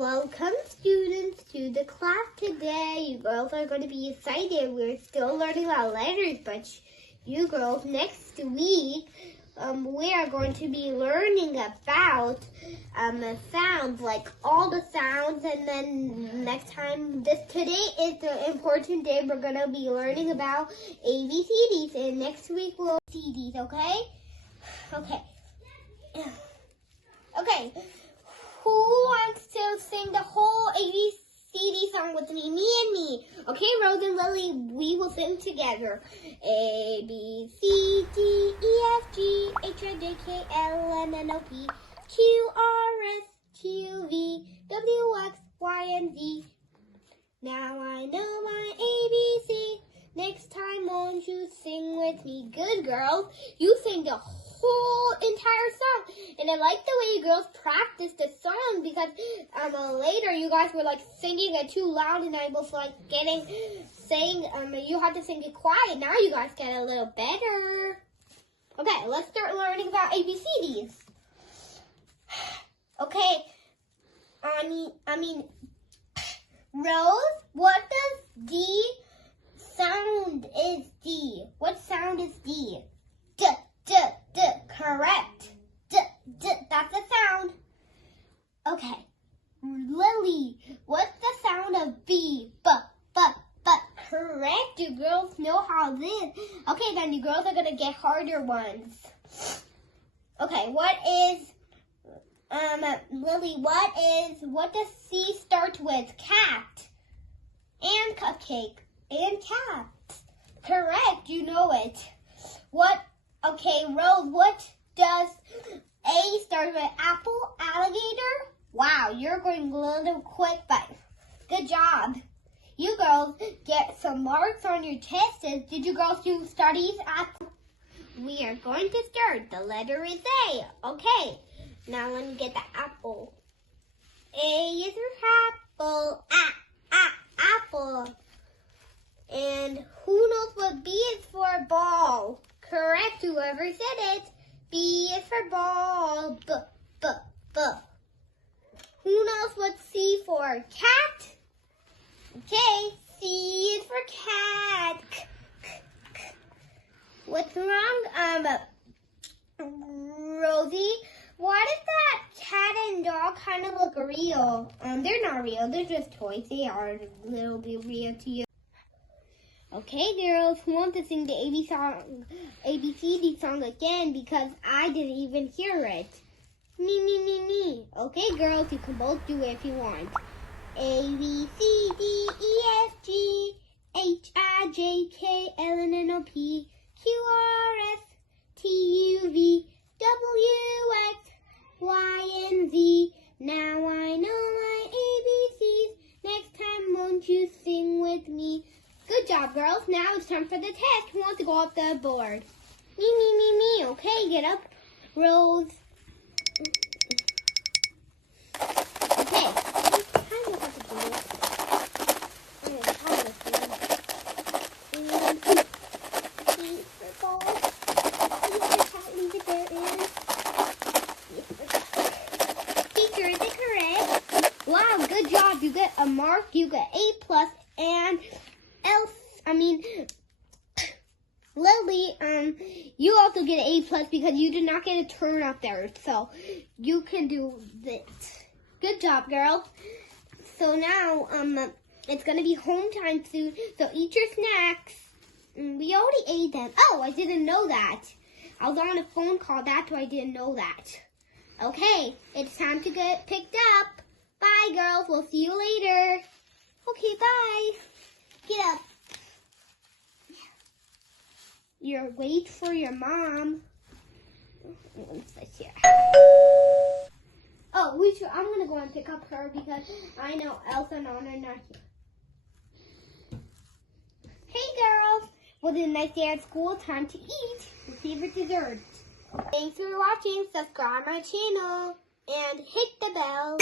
Welcome, students, to the class today. You girls are going to be excited. We're still learning about letters, but you girls, next week, we are going to be learning about sounds, like all the sounds, and then next time, today is the important day. We're going to be learning about ABCDs, and next week we'll CDs, okay? Okay. Who wants to sing the whole ABCD song with me? Me and me. Okay, Rose and Lily, we will sing together. A, B, C, D, E, F, G, H, I, J, K, L, M, N, O, P, Q, R, S, T, U, V, W, X, Y, and Z. Now I know my ABC. Next time, won't you sing with me? Good, girls. You sing the whole entire song. And I like the way you girls practice the song because later you guys were like singing it too loud and I was like saying you have to sing it quiet. Now you guys get a little better. Okay, let's start learning about ABCDs. Okay, I mean, Rose, what does D sound is D? What sound is D? D, D, D, correct. D, D, that's the sound. Okay, Lily, what's the sound of B? B, B, B, correct. You girls know how it is. Okay, then you girls are going to get harder ones. Okay, what is, Lily, what does C start with? Cat. And cupcake. And cat. Correct, you know it. Okay, Rose, what does A start with? Apple, alligator? Wow, you're going a little quick, but good job. You girls get some marks on your tests. Did you girls do studies at? We are going to start. The letter is A. Okay, now let me get the apple. A is for apple. Apple. And who knows what B is for? Ball. Correct, whoever said it. B is for ball. B, B, B. Who knows what C for? Cat? Okay, C is for cat. What's wrong, Rosie? Why does that cat and dog kind of look real? They're not real. They're just toys. They are a little bit real to you. Okay, girls, who want to sing the ABCD song again because I didn't even hear it? Me. Okay, girls, you can both do it if you want. A, B, C, D, E, F, G, H, I, J, K, L, M, N, O, P, Q, R, S, T, U, V, W, X, Y, and Z. Now I know my ABCs. Next time, won't you sing with me? Good job, girls. Now it's time for the test. Who wants to go up the board? Me. Okay, get up, Rose. Okay. Teacher, is it correct? Wow, good job. You get a mark. You get A+, and Lily, you also get an A+ because you did not get a turn up there, so you can do this. Good job, girls. So now, it's gonna be home time soon, so eat your snacks. We already ate them. Oh, I didn't know that. I was on a phone call, that's why I didn't know that. Okay, it's time to get picked up. Bye, girls. We'll see you later. Okay, bye. Get up. Wait for your mom. Oh, I'm going to go and pick up her because I know Elsa and Anna are not here. Hey, girls. Was it a nice day at school? Time to eat your favorite dessert. Thanks for watching. Subscribe my channel and hit the bell.